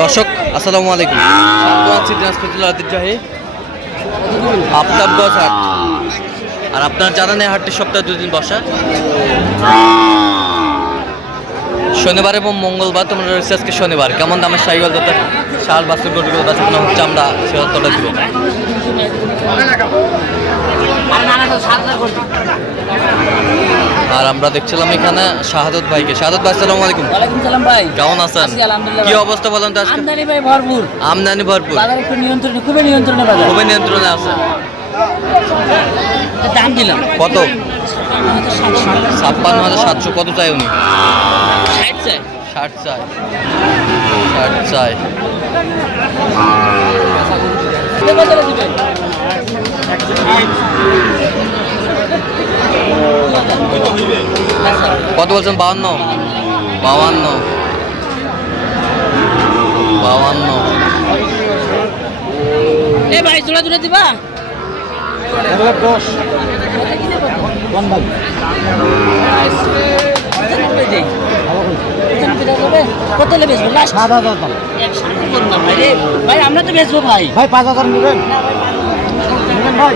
দর্শক, আসসালামু আলাইকুম। আছি দিনাজপুর জেলার ঐতিহ্যবাহী আফতাবগঞ্জ হাট আর আপনার জানেন এই হাটটি সপ্তাহে দুদিন বসা। শনিবার এবং মঙ্গলবার, তোমরা রয়েছে আজকে শনিবার। কেমন দামের সাইকেল যাতে সার বাসের গরুগুলো বাঁচানো হচ্ছে, আমরা তোলা দিব। আর আমরা দেখছিলাম এখানে শাহাদত ভাইকে। শাহাদত ভাই আসসালামু আলাইকুম। ওয়ালাইকুম সালাম ভাই। কেমন আছেন? কি অবস্থা বলেন তো আজকে? আমদানি ভাই ভরপুর। আমদানি ভরপুর। বাজার একটু নিয়ন্ত্রণে খুবই নিয়ন্ত্রণে বাজার। খুবই নিয়ন্ত্রণে আছে। দাম দিলাম। কত? ছাপ্পান্ন হাজার সাতশো। কত চাই উনি? ষাট চাই। ষাট চাই। ষাট চাই। কত বলছেন? বাউান্ন। বাউান্ন বাউান্ন এ ভাই জোড়া জোড়া দিবা? কত সাত হাজার ভাই আমরা তো বেচবো ভাই। ভাই পাঁচ হাজার নেবেন। নেবেন ভাই।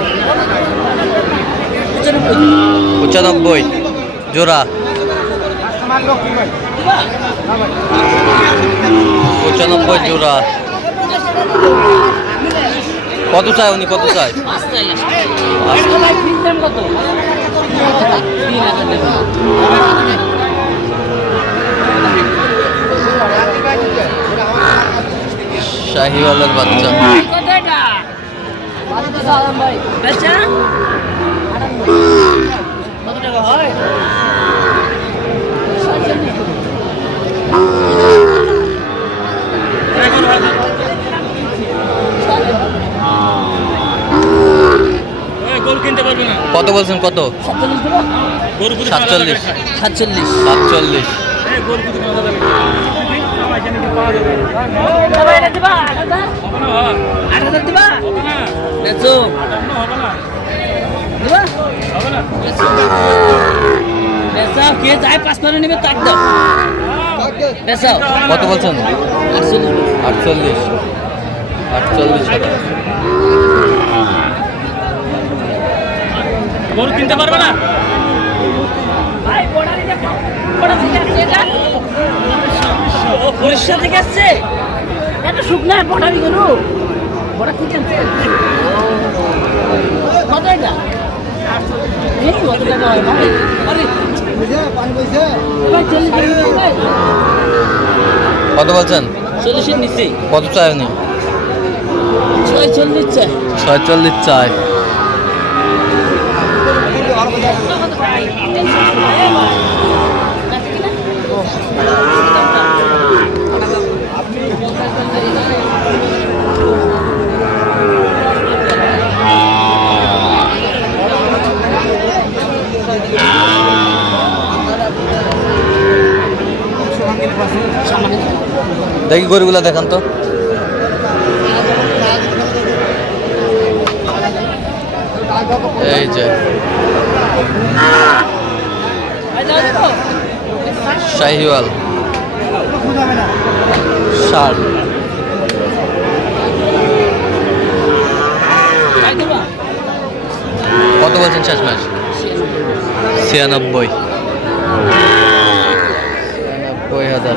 পঁচানব্বই। জোড়া। পঁচানব্বই জোড়া। কত চাই উনি? কত শাহিওয়ালার বাচ্চা? কত টাকা হয় কত বলছেন কত? সাতচল্লিশ। সাতচল্লিশ। সাতচল্লিশ আট হাজার? দিবা? বেচো। বেচাও, কে যায় পাঁচ পারে নেবে তাক দাও বেচাও কত বলছেন? আটচল্লিশ। আটচল্লিশ হাজার গরু কিনতে পারবে না? উড়িষ্যা থেকে আসছে? এটা শুকনা বর্ডারি গরু বর্ডার থেকে আসছে কত এটা? কত বলছেন? চল্লিশের নিচে। কত চায় ছয় চল্লিশ চায়। ছয়চল্লিশ চাই দেখি গরুগুলা দেখান তো। এই যে। শাহিওয়াল। ষাট কত বলছেন শেষ মাস ছিয়ানব্বই। ছিয়ানব্বই হাজার।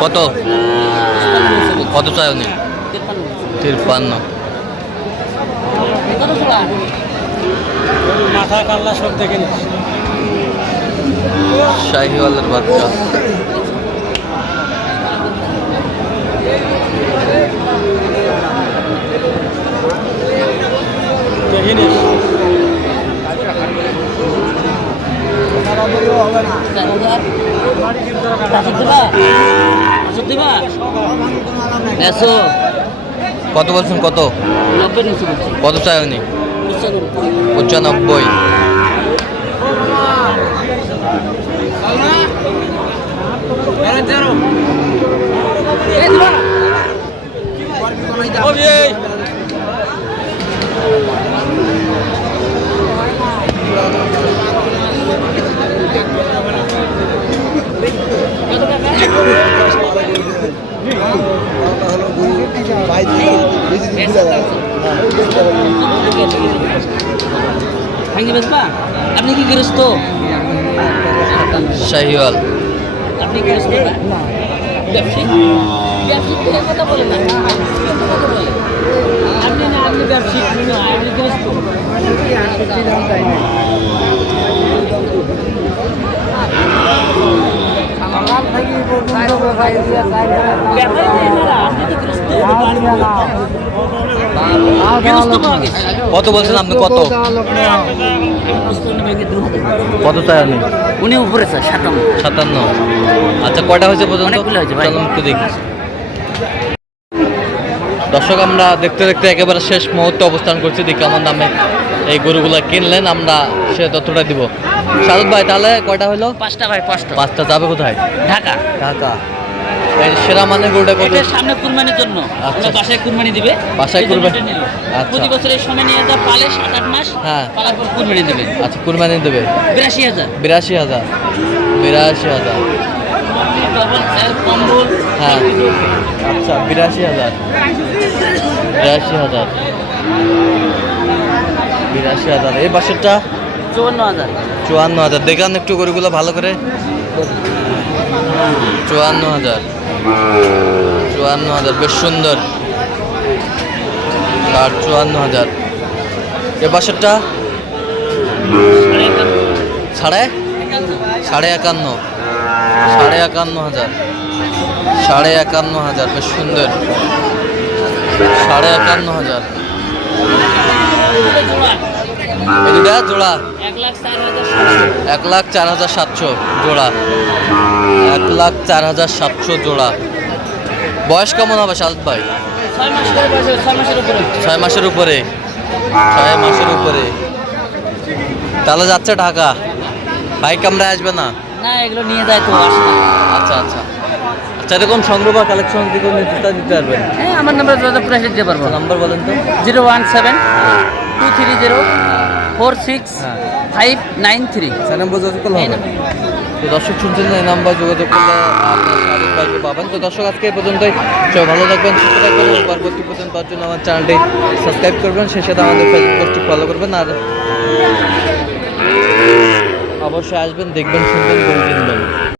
কত? কত চাই উনি? তিরপান্ন। মাথা কাল্লা সব দেখে শাহিওয়ালের বাচ্চা। দেখে নিস চার হাজার পাঁচশো দিবা পাঁচশো দিবা বেচবা কত বলছেন কত? কত চাই উনি? পঁচানব্বই। Oh, এ দিবা না ভাঙি বেচবা আপনি কি গৃহস্থ? শাহিওয়াল। আপনি গৃহস্থ? ব্যবসায়ী? কথা বলে না কথা বলে। আপনি না আপনি ব্যবসায়ী আপনি গৃহস্থ। ব্যাপারী আপনি তো গৃহস্থ। কত বলছেন আপনি? কত। কত চাই উনি উনি উপরে স্যার সাতান্ন। সাতান্ন। আচ্ছা কয়টা হয়েছে পর্যন্ত? একটু দেখি। দর্শক আমরা দেখতে দেখতে একেবারে শেষ মুহূর্তে অবস্থান করছি। দেখি আমার নামে এই গরুগুলো কিনলেন। আমরা সে তথ্যটা দিব। শারদ ভাই তাহলে কয়টা হলো পাঁচটা ভাই পাঁচটা। পাঁচটা যাবে কোথায়? ঢাকা। ঢাকা। সেরা মানে গরুটা কত? সামনে কুরবানির জন্য। আচ্ছা। বাসায় কুরবানি দিবে। বাসায় কুরবানি-। আচ্ছা। প্রতি বছর সময় নিয়ে যা পালে সাত আট মাস হ্যাঁ। পালার পর কুরবানি দেবে। আচ্ছা কুরবানি দেবে। বিরাশি হাজার। বিরাশি হাজার। বিরাশি হ্যাঁ। আচ্ছা বিরাশি হাজার। বিরাশি হাজার। বিরাশি হাজার। এই বাসেরটা চুয়ান্ন হাজার। দেখান একটু গরুগুলো ভালো করে। চুয়ান্ন হাজার। চুয়ান্ন হাজার, বেশ সুন্দর। আর চুয়ান্ন হাজার? এ সাড়ে। সাড়ে একান্ন। সাড়ে একান্ন হাজার। সাড়ে একান্ন হাজার, বেশ সুন্দর। সাড়ে একান্ন হাজার। এগুলো জোড়া। এক লাখ চার হাজার সাতশো। এক লাখ চার হাজার সাতশো জোড়া। এক লাখ চার হাজার সাতশো জোড়া। বয়স কেমন হবে সাদ ভাই? ছয় মাসের উপরে ছয় মাসের উপরে। তাহলে যাচ্ছে ঢাকা। বাইক আমরা আসবে না? না এগুলো নিয়ে যায় তো আচ্ছা আচ্ছা। আচ্ছা এরকম সংগ্রহ বা কালেকশন দিতে নেতৃত্ব দিতে পারবেন? হ্যাঁ আমার নাম্বার যোগাযোগ করে দিতে পারব। নাম্বার বলেন তো। Zero one seven two three zero four six five nine three. Number যোগাযোগ করলে হবে। তো দর্শক শুনছেন এই নাম্বার যোগাযোগ করলে আপনার পাবেন। তো দর্শক আজকে এই পর্যন্তই। সবাই ভালো থাকবেন সুস্থ থাকবেন পরবর্তী পর্যন্ত পাওয়ার জন্য আমার চ্যানেলটি সাবস্ক্রাইব করবেন। সেই সাথে আমাদের ফেসবুক পেজটি ফলো করবেন। আর অবশ্যই আসবেন দেখবেন শুনবেন বলে